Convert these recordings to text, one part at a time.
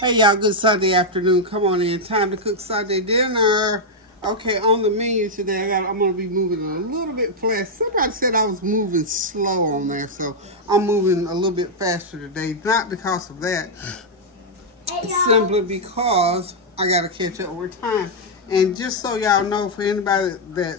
Hey y'all, good Sunday afternoon. Come on in. Time to cook Sunday dinner. Okay, on the menu today, I'm going to be moving a little bit fast. Somebody said I was moving slow on there, so I'm moving a little bit faster today. Not because of that. Simply because I got to catch up with time. And just so y'all know, for anybody that,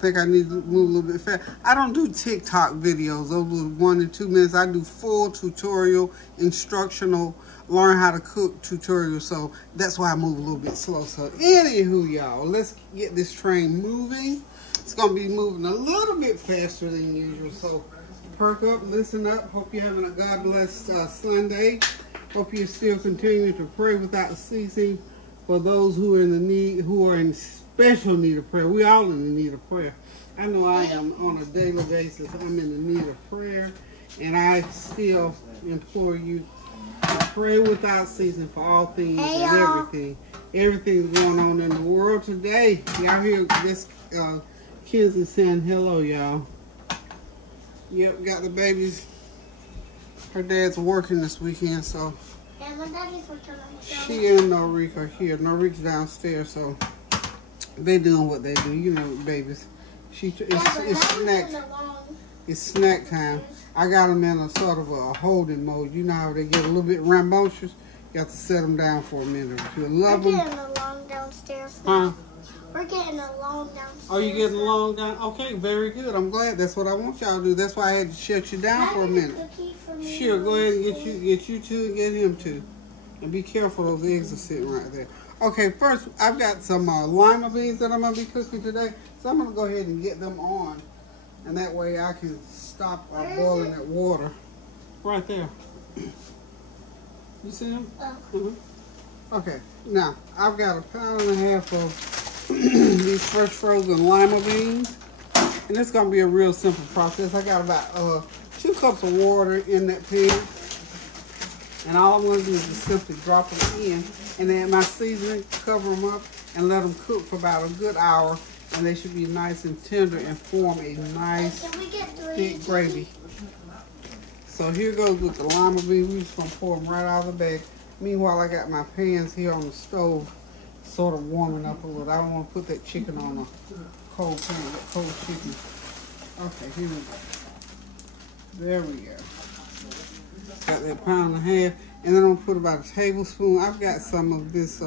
think I need to move a little bit fast, I don't do TikTok videos. Those are 1 to 2 minutes. I do full tutorial, instructional, learn how to cook tutorials. So that's why I move a little bit slow. So anywho, y'all, let's get this train moving. It's going to be moving a little bit faster than usual. So perk up, listen up. Hope you're having a God-blessed Sunday. Hope you're still continuing to pray without ceasing. For those who are in special need of prayer, we all in the need of prayer. I know I am on a daily basis. I'm in the need of prayer, and I still implore you to pray without ceasing for all things and everything. Everything's going on in the world today. Y'all hear this? Kinsey saying hello, y'all. Yep, got the babies. Her dad's working this weekend, so. And my daddy's working on the show. She and Norika are here. Norika's downstairs, so they doing what they do. You know, babies. It's snack time. I got them in a sort of a holding mode. You know how they get a little bit rambunctious? You have to set them down for a minute or two. Love them. We're getting along downstairs. Huh? We're getting along downstairs. Oh, you getting along down? Okay, very good. I'm glad. That's what I want y'all to do. That's why I had to shut you down for a minute. Sure, go ahead and get you two and get him two. And be careful, those eggs are sitting right there. Okay, first, I've got some lima beans that I'm going to be cooking today. So I'm going to go ahead and get them on. And that way I can stop boiling that water. Right there. You see them? Okay, now, I've got 1.5 pounds of these fresh frozen lima beans. And it's going to be a real simple process. I got about 2 cups of water in that pan. And all I'm going to do is just simply drop them in. And then my seasoning, cover them up and let them cook for about a good hour. And they should be nice and tender and form a nice thick gravy. So here goes with the lima beans. We're just going to pour them right out of the bag. Meanwhile, I got my pans here on the stove sort of warming up a little. I don't want to put that chicken on a cold pan, that cold chicken. Okay, here we go. There we go. Got that 1.5 pounds. And then I'm going to put about a tablespoon. I've got some of this,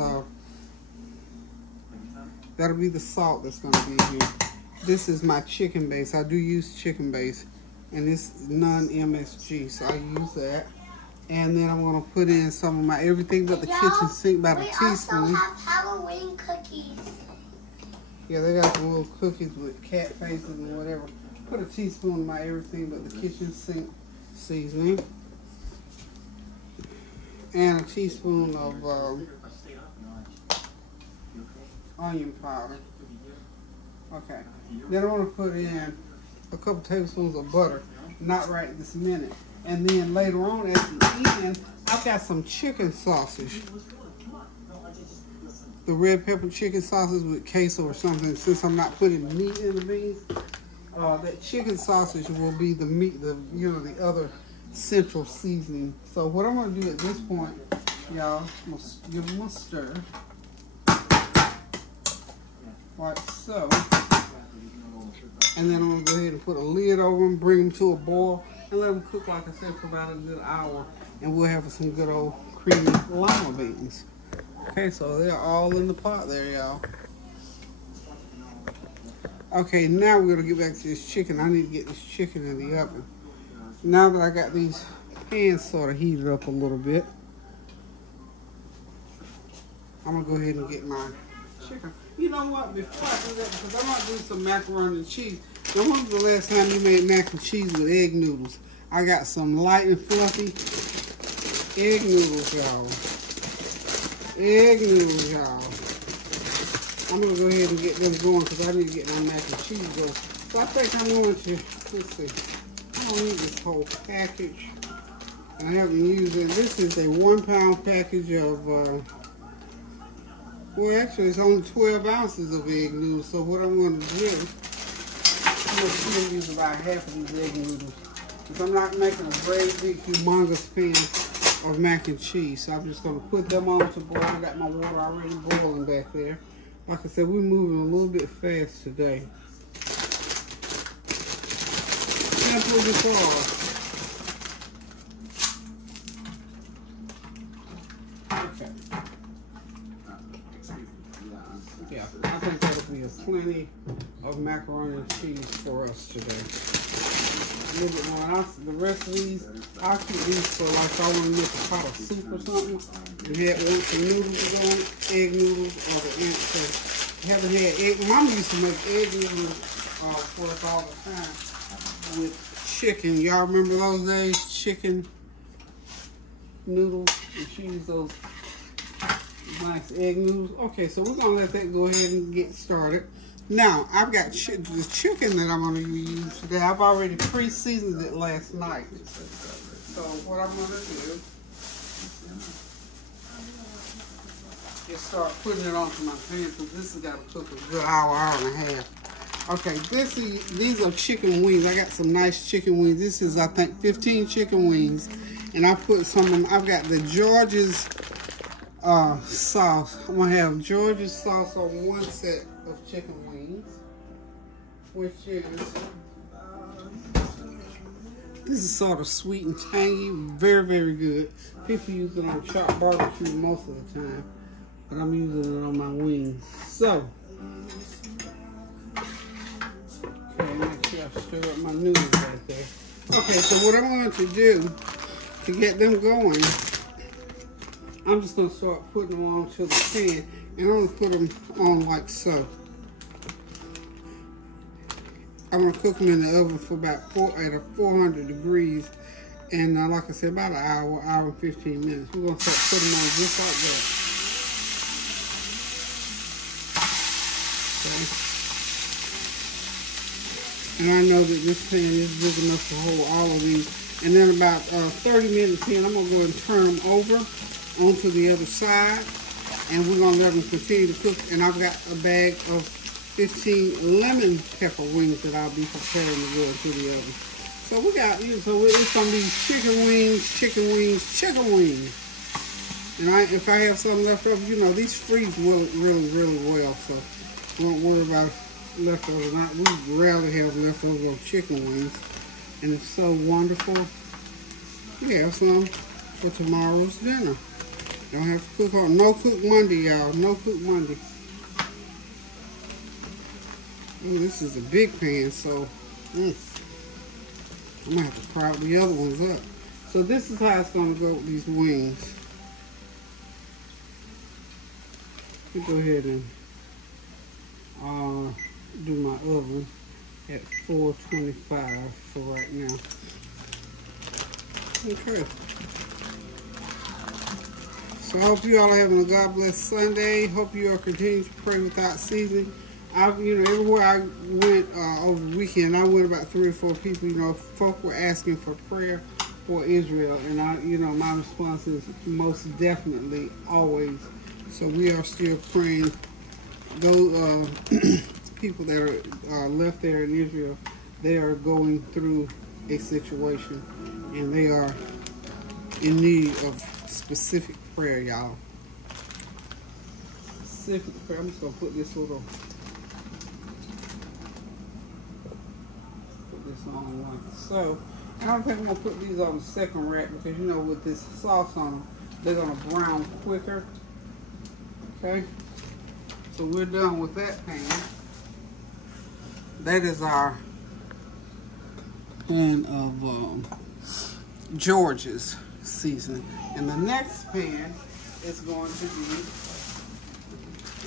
that'll be the salt that's going to be here. This is my chicken base. I do use chicken base. And this is non-MSG, so I use that. And then I'm going to put in some of my everything but the kitchen sink, about a teaspoon. We also have Halloween cookies. Yeah, they got some little cookies with cat faces and whatever. Put a teaspoon of my everything but the kitchen sink seasoning. And a teaspoon of onion powder. Okay. Then I want to put in a couple tablespoons of butter. Not right this minute. And then later on at the end, I've got some chicken sausage. The red pepper chicken sausage with queso or something. Since I'm not putting meat in the beans, that chicken sausage will be the meat, the other central seasoning. So what I'm going to do at this point, y'all, I'm going to give them a stir. Like so. And then I'm going to go ahead and put a lid over them, bring them to a boil, and let them cook, like I said, for about a good hour. And we'll have some good old creamy lima beans. Okay, so they're all in the pot there, y'all. Okay, now we're going to get back to this chicken. I need to get this chicken in the oven. Now that I got these pans sort of heated up a little bit, I'm going to go ahead and get my chicken. You know what? Before I do that, because I'm going to do some macaroni and cheese. Now, when was the last time you made mac and cheese with egg noodles? I got some light and fluffy egg noodles, y'all. Egg noodles, y'all. I'm going to go ahead and get them going because I need to get my mac and cheese going. So I think I'm going to, let's see. I don't need this whole package. I haven't used it. This is a 1 pound package of, well, actually, it's only 12 ounces of egg noodles. So what I'm going to do, I'm going to use about half of these egg noodles. Because I'm not making a great big humongous pan. of mac and cheese. So I'm just going to put them on to boil. I got my water already boiling back there. Like I said, we're moving a little bit fast today. Simple before. Okay. Yeah, I think that'll be plenty of macaroni and cheese for us today. A little bit more. The rest of these, I'll keep these for like I want to make a pot of soup or something. We had one some noodles on, egg noodles, or the so haven't had egg. Mama used to make egg noodles for us all the time with chicken. Y'all remember those days? Chicken noodles, and she used those nice egg noodles. Okay, so we're gonna let that go ahead and get started. Now, I've got the chicken that I'm gonna use today. I've already pre-seasoned it last night. So what I'm gonna do is start putting it onto my pan, because this has got to cook a good hour, hour and a half. Okay, these are chicken wings. I got some nice chicken wings. This is, I think, 15 chicken wings, and I put some of them. I've got the George's sauce. I'm gonna have George's sauce on one set of chicken wings, which is this is sort of sweet and tangy, very, very good. People use it on chopped barbecue most of the time, but I'm using it on my wings. So, okay, make sure I stir up my noodles right there. Okay, so what I'm going to do to get them going, I'm just going to start putting them onto the pan, and I'm going to put them on like so. I'm going to cook them in the oven for about 400 degrees, and like I said, about an hour, hour and 15 minutes. We're going to start putting them on just like that. Okay. And I know that this pan is big enough to hold all of these. And then about 30 minutes in, I'm going to go ahead and turn them over onto the other side, and we're going to let them continue to cook. And I've got a bag of 15 lemon pepper wings that I'll be preparing to go into the oven. So we got, so it's going to be chicken wings, chicken wings, chicken wings. And if I have some left over, you know, these freeze really, really well, so don't worry about leftovers. We rarely have leftovers of chicken wings, and it's so wonderful. We have some for tomorrow's dinner. Don't have to cook on. No cook Monday, y'all. No cook Monday. Ooh, this is a big pan, so I'm gonna have to crowd the other ones up. So this is how it's gonna go with these wings. Let me go ahead and do my oven at 425 for right now. Okay. So I hope you all are having a God bless Sunday. Hope you are continuing to pray without ceasing. Everywhere I went over the weekend, I went about 3 or 4 people. You know, folk were asking for prayer for Israel, and my response is most definitely, always. So we are still praying. Those people that are left there in Israel, they are going through a situation, and they are in need of specific prayer, y'all. Specific prayer. I'm just gonna put this on one. So, I don't think I'm gonna put these on the second rack, because you know, with this sauce on them, they're gonna brown quicker. Okay. So we're done with that pan. That is our pan of George's seasoning. And the next pan is going to be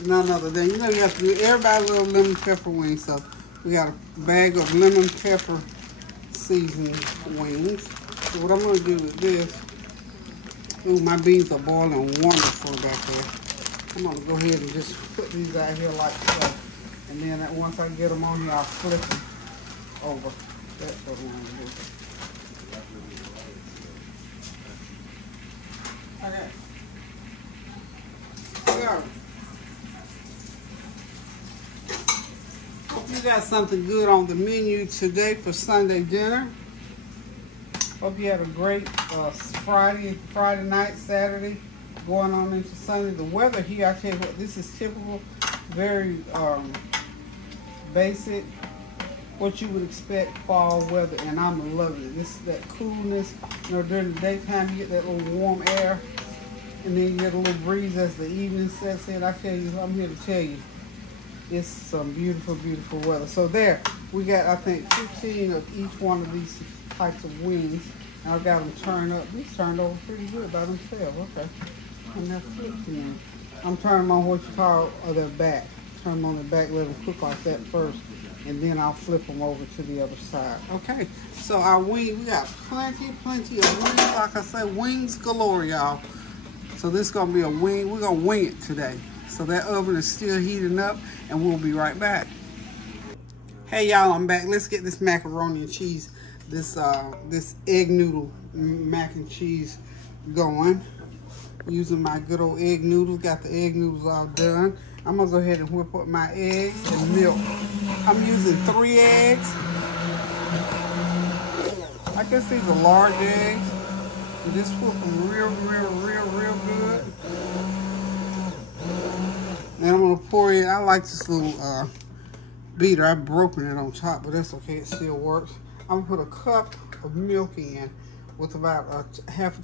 none other than, you have to do everybody a little lemon pepper wings. So we got a bag of lemon pepper seasoned wings. So what I'm going to do with this, ooh, my beans are boiling wonderful back there. I'm going to go ahead and just put these out here like so. And then once I get them on here, I'll flip them over. That's what I'm going to do. Okay. So, hope you got something good on the menu today for Sunday dinner. Hope you had a great Friday night, Saturday, going on into Sunday. The weather here, I tell you what, this is typical, very basic, what you would expect fall weather, and I'm loving it. This is that coolness. You know, during the daytime, you get that little warm air, and then you get a little breeze as the evening sets in. I tell you, I'm here to tell you, it's some beautiful, beautiful weather. So there, we got, I think, 15 of each one of these types of wings. And I've got them turned up. These turned over pretty good by themselves. Okay. And they're flipped in. I'm turning them on what you call their back. Turn them on their back, let them cook like that first, and then I'll flip them over to the other side. Okay, so our wing, we got plenty of wings. Like I say, wings galore, y'all. So this is gonna be a wing. We're gonna wing it today. So that oven is still heating up, and we'll be right back. Hey y'all, I'm back. Let's get this macaroni and cheese, this egg noodle mac and cheese going. Using my good old egg noodles. Got the egg noodles all done. I'm gonna go ahead and whip up my eggs and milk. I'm using 3 eggs. I guess these are large eggs. You just whip them real good. And I'm gonna pour in, I like this little beater. I've broken it on top, but that's okay, it still works. I'm gonna put a cup of milk in with about a half a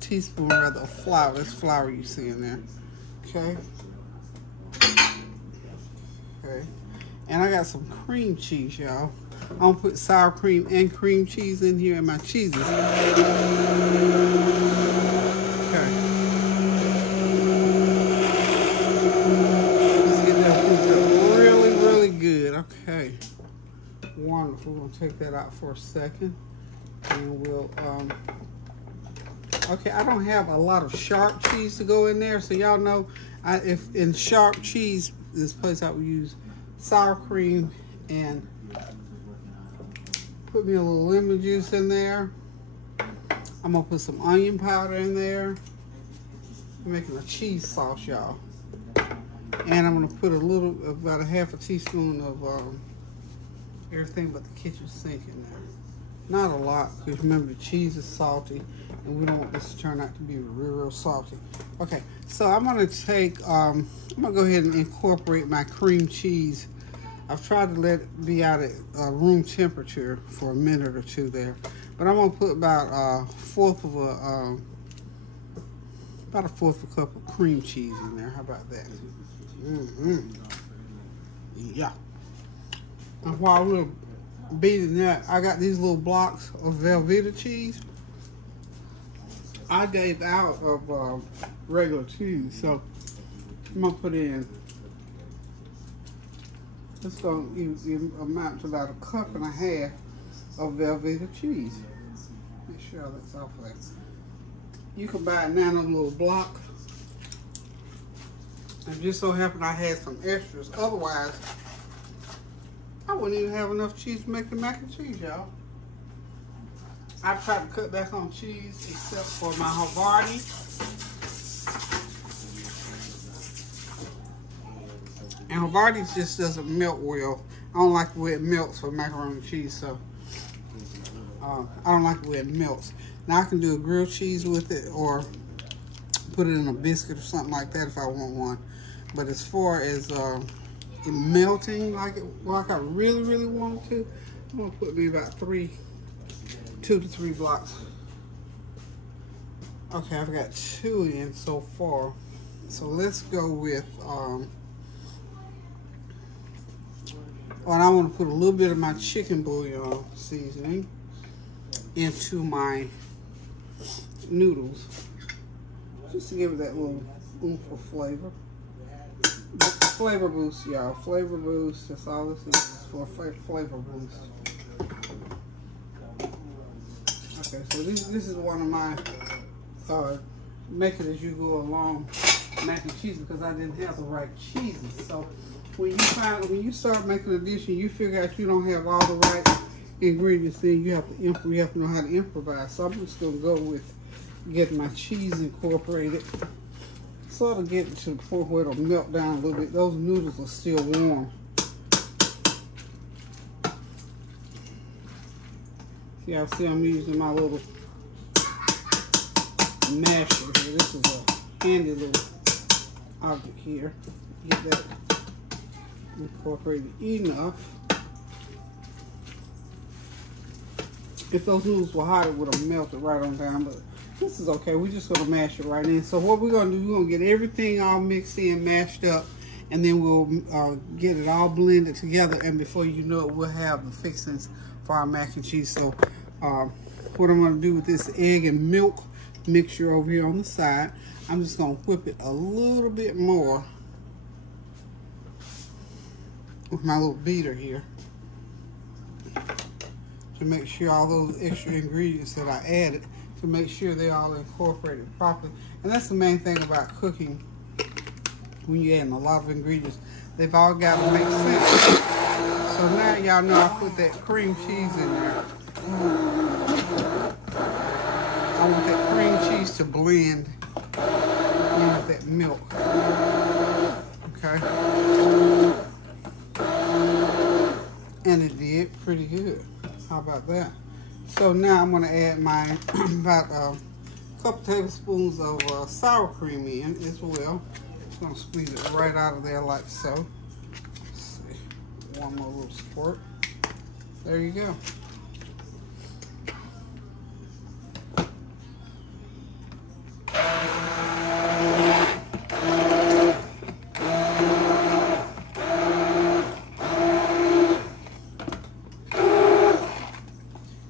teaspoon rather of flour. That's flour you see in there. Okay. Okay. And I got some cream cheese, y'all. I'm gonna put sour cream and cream cheese in here and my cheeses. Okay. Let's get that cooked up really good. Okay. Wonderful. We're gonna take that out for a second. And we'll okay, I don't have a lot of sharp cheese to go in there, so y'all know if in sharp cheese, this place I would use sour cream and put me a little lemon juice in there. I'm gonna put some onion powder in there. I'm making a cheese sauce, y'all. And I'm gonna put about a half a teaspoon of everything but the kitchen sink in there. Not a lot, because remember the cheese is salty, and we don't want this to turn out to be real salty. Okay, so I'm gonna take, I'm gonna go ahead and incorporate my cream cheese. I've tried to let it be out at room temperature for a minute or two there, but I'm gonna put about a fourth of a cup of cream cheese in there. How about that? Yeah. And while we're beating that, I got these little blocks of Velveeta cheese. I gave out of regular cheese, so I'm gonna put in, it's gonna amount to about a cup and a half of Velveeta cheese. Make sure that's off of that. You can buy it now in a little block. And just so happened I had some extras. Otherwise, I wouldn't even have enough cheese to make the mac and cheese, y'all. I try to cut back on cheese except for my Havarti. And Havarti just doesn't melt well. I don't like the way it melts for macaroni and cheese, so I don't like the way it melts. Now I can do a grilled cheese with it or put it in a biscuit or something like that if I want one. But as far as it melting like I really want it to, I'm gonna put me about 2 to 3 blocks. Okay, I've got 2 in so far. So let's go with, and I want to put a little bit of my chicken bouillon seasoning into my noodles, just to give it that little oomph of flavor. Flavor boost, y'all. Flavor boost. That's all this is for a flavor boost. Okay, so this is one of my make it as you go along mac and cheese, because I didn't have the right cheeses. So when you start making a dish and you figure out you don't have all the right ingredients, then you have to know how to improvise. So I'm just gonna go with getting my cheese incorporated. Sort of get it to the point where it'll melt down a little bit. Those noodles are still warm. Y'all see I'm using my little masher here. This is a handy little object here. Get that incorporated enough. If those noodles were hot, it would have melted right on down, but this is okay. We're just gonna mash it right in. So what we're gonna do, we're gonna get everything all mixed in, mashed up, and then we'll get it all blended together, and before you know it, we'll have the fixings for our mac and cheese. So what I'm gonna do with this egg and milk mixture over here on the side, I'm just gonna whip it a little bit more with my little beater here to make sure all those extra ingredients that I added, to make sure they're all incorporated properly. And that's the main thing about cooking. When you're adding a lot of ingredients, they've all got to make sense. So now y'all know I put that cream cheese in there. I want that cream cheese to blend in with that milk. Okay. And it did pretty good. How about that? So now I'm going to add my about a couple tablespoons of sour cream in as well. Just going to squeeze it right out of there like so. Let's see. One more little squirt. There you go.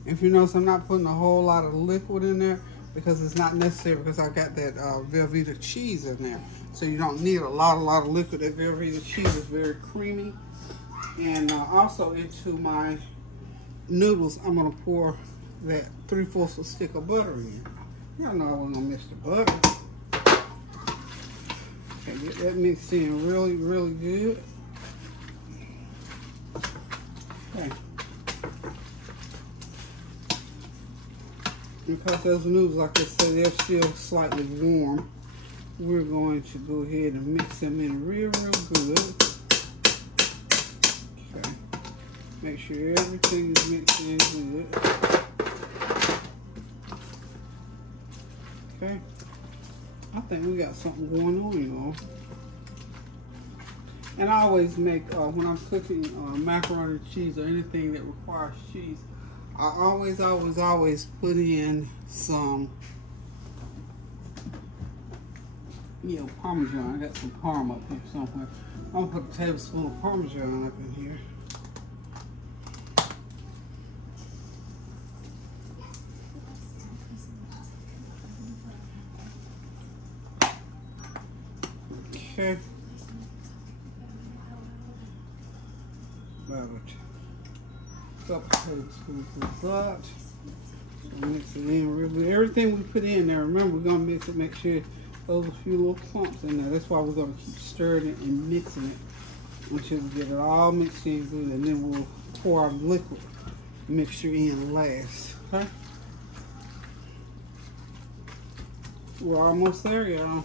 If you notice, I'm not putting a whole lot of liquid in there because it's not necessary, because I got that Velveeta cheese in there. So you don't need a lot of liquid. That Velveeta cheese is very creamy. And also into my noodles, I'm going to pour that 3/4 of a stick of butter in. Y'all know I wasn't going to mix the butter. Okay, get that mixed in really, really good. Okay. Because those noodles, like I said, they're still slightly warm, we're going to go ahead and mix them in real good. Okay. Make sure everything is mixed in good. Okay. I think we got something going on, y'all. And I always make, when I'm cooking macaroni and cheese or anything that requires cheese, I always put in some, Parmesan. I got some Parm up here somewhere. I'm gonna put a tablespoon of Parmesan up in here. Okay. About a couple tablespoons of that. Mix it in real good. Everything we put in there, remember, we're gonna mix it, make sure those few little clumps in there. That's why we're gonna keep stirring it and mixing it until we get it all mixed in good, and then we'll pour our liquid mixture in last. Okay? We're almost there, y'all.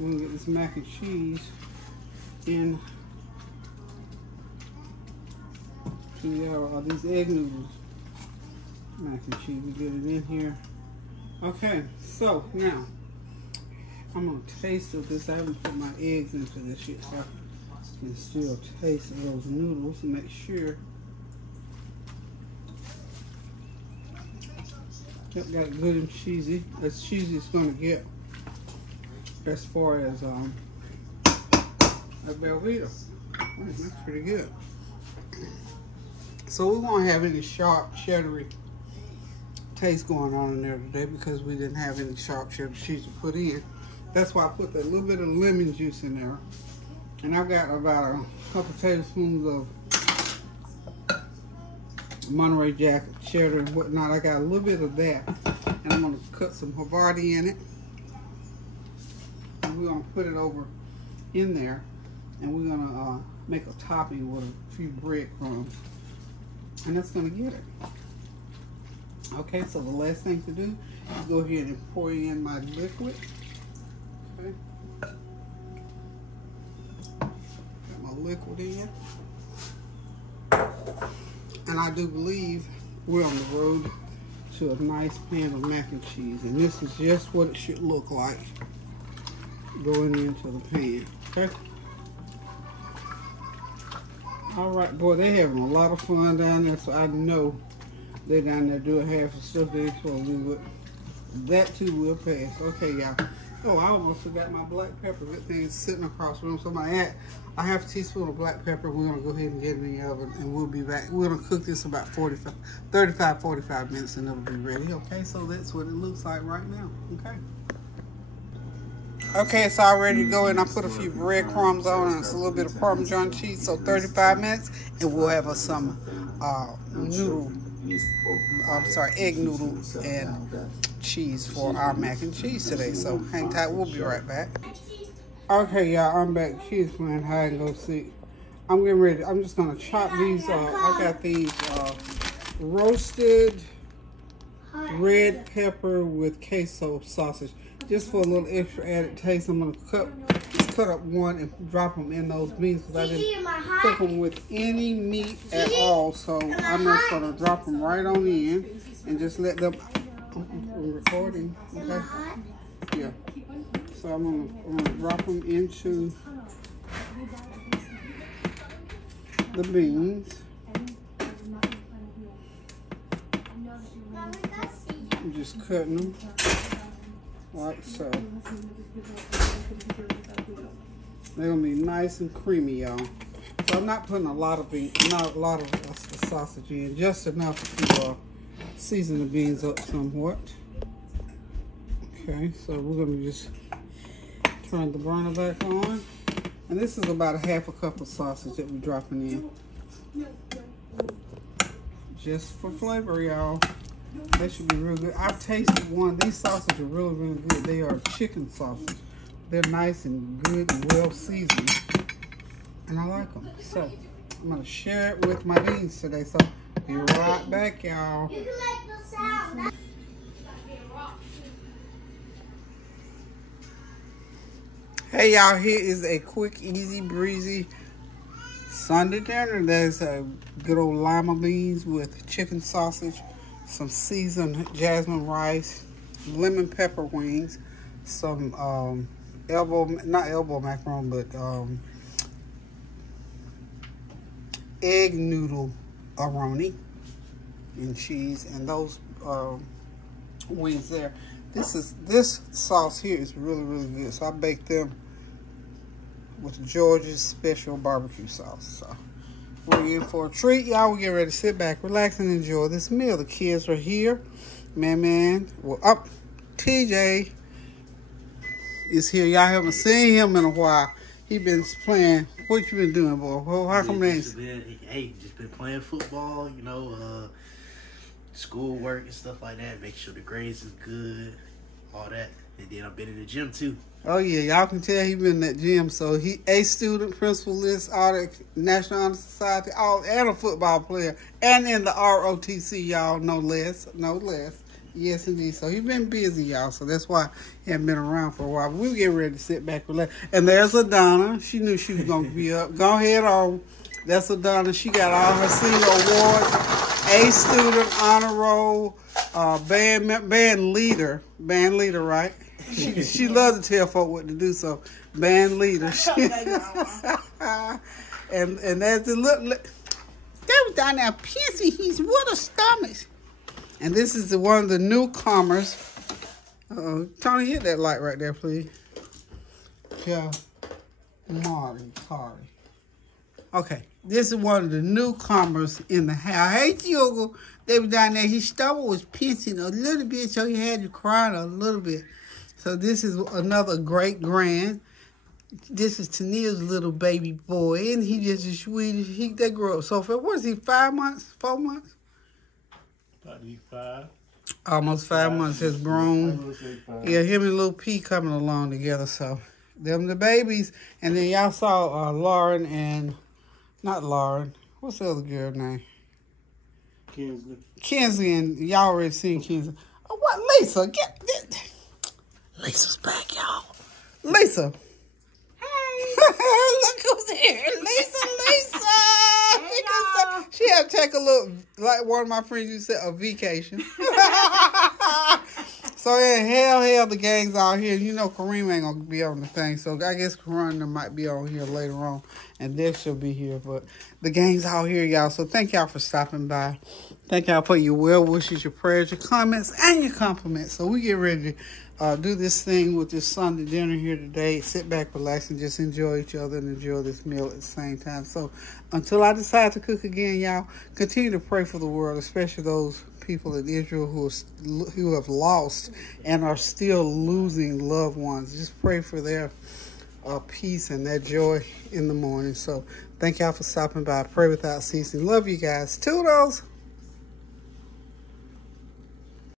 We're gonna get this mac and cheese in to these egg noodles. Mac and cheese, we get it in here. Okay, so now I'm gonna taste of this. I haven't put my eggs into this yet, so I can still taste those noodles and make sure. Yep, got it good and cheesy. As cheesy as it's gonna get as far as a Velveeta. That's pretty good. So we won't have any sharp, cheddary taste going on in there today because we didn't have any sharp cheddar cheese to put in. That's why I put that little bit of lemon juice in there. And I've got about a couple tablespoons of Monterey Jack cheddar and whatnot. I got a little bit of that. And I'm going to cut some Havarti in it. And we're going to put it over in there. And we're going to make a topping with a few breadcrumbs. And that's going to get it. Okay, so the last thing to do is go ahead and pour in my liquid. Okay. Got my liquid in. And I do believe we're on the road to a nice pan of mac and cheese. And this is just what it should look like going into the pan, okay? All right, boy, they're having a lot of fun down there, so I know they're down there doing half the stuff they're supposed to do, but that too will pass. Okay, y'all. Oh, I almost forgot my black pepper. That thing is sitting across the room. So I have a teaspoon of black pepper. We're going to go ahead and get it in the oven, and we'll be back. We're going to cook this about 35, 45 minutes, and it'll be ready. Okay, so that's what it looks like right now. Okay. Okay, it's all ready to go, and I put a few breadcrumbs on, and it's a little bit of Parmesan cheese. So 35 minutes, and we'll have us some egg noodles and cheese for our mac and cheese today. So hang tight, we'll be right back. Okay, y'all, I'm back. Kids playing hide and go seek. I'm getting ready. I'm just gonna chop these. I got these roasted red pepper with queso sausage, just for a little extra added taste. I'm gonna cut up one and drop them in those beans because I didn't cook them with any meat at all. So I'm just gonna drop them right on in and just let them. I'm recording. Okay. Yeah. So I'm gonna drop them into the beans. I'm just cutting them like so. They're gonna be nice and creamy, y'all. So I'm not putting a lot of the sausage in, just enough to season the beans up somewhat. Okay, so we're gonna just turn the burner back on. And this is about a half a cup of sausage that we're dropping in. Just for flavor, y'all. That should be real good. I've tasted one. These sausages are really, really good. They are chicken sausage. They're nice and good and well seasoned. And I like them. So I'm gonna share it with my beans today. So be right back, y'all. You can make the sound. Hey y'all, here is a quick, easy, breezy Sunday dinner. There's a good old lima beans with chicken sausage, some seasoned jasmine rice, lemon pepper wings, some not elbow macaroni, but egg noodle aroni and cheese, and those wings there. This sauce here is really, really good. So I baked them with George's special barbecue sauce. So we're in for a treat, y'all. We're getting ready to sit back, relax, and enjoy this meal. The kids are here. Well, up. TJ is here. Y'all haven't seen him in a while. He been playing. What you been doing, boy? Well, how come just been playing football, you know, school work and stuff like that. Make sure the grades is good, all that. And then I've been in the gym too. Oh yeah, y'all can tell he been in that gym. So he a student, principal list, all the National Honor Society, and a football player, and in the ROTC, y'all, no less. Yes, indeed. So he been busy, y'all. So that's why he hasn't been around for a while. But we getting ready to sit back, relax. And there's Adonna. She knew she was gonna be up. Go ahead on. That's Adonna. She got all her senior awards. A student, honor roll, band leader, right? She loves to tell folk what to do. So band leader. and there's the look. They was down there pissy. He's with a stomach. And this is one of the newcomers. Tony, hit that light right there, please. Yeah, Cardi. Okay, this is one of the newcomers in the house. Hey, Hugo. They were down there. His stomach was pinching a little bit, so he had to cry a little bit. So this is another great grand. This is Tania's little baby boy, and he just as sweet. They grew up so fast. What is he? 5 months? 4 months? Probably 5. Almost 5 months has grown. Yeah, him and Lil P coming along together. So them the babies, and then y'all saw Lauren and not Lauren. What's the other girl name? Kinsley, and y'all already seen Kinsley. Oh, what? Lisa? Lisa's back, y'all. Lisa. Hey. Look who's here. Lisa. Hey, She had to take a little, like one of my friends used to say, a vacation. So in hell, the gang's out here. You know Kareem ain't gonna be on the thing, so I guess Kareem might be on here later on, and Dex will be here. But the gang's out here, y'all. So thank y'all for stopping by. Thank y'all for your well wishes, your prayers, your comments, and your compliments. So we get ready to do this thing with this Sunday dinner here today. Sit back, relax, and just enjoy each other and enjoy this meal at the same time. So until I decide to cook again, y'all, continue to pray for the world, especially those people in Israel who have lost and are still losing loved ones. Just pray for their peace and their joy in the morning. So thank y'all for stopping by. Pray without ceasing. Love you guys. Toodles.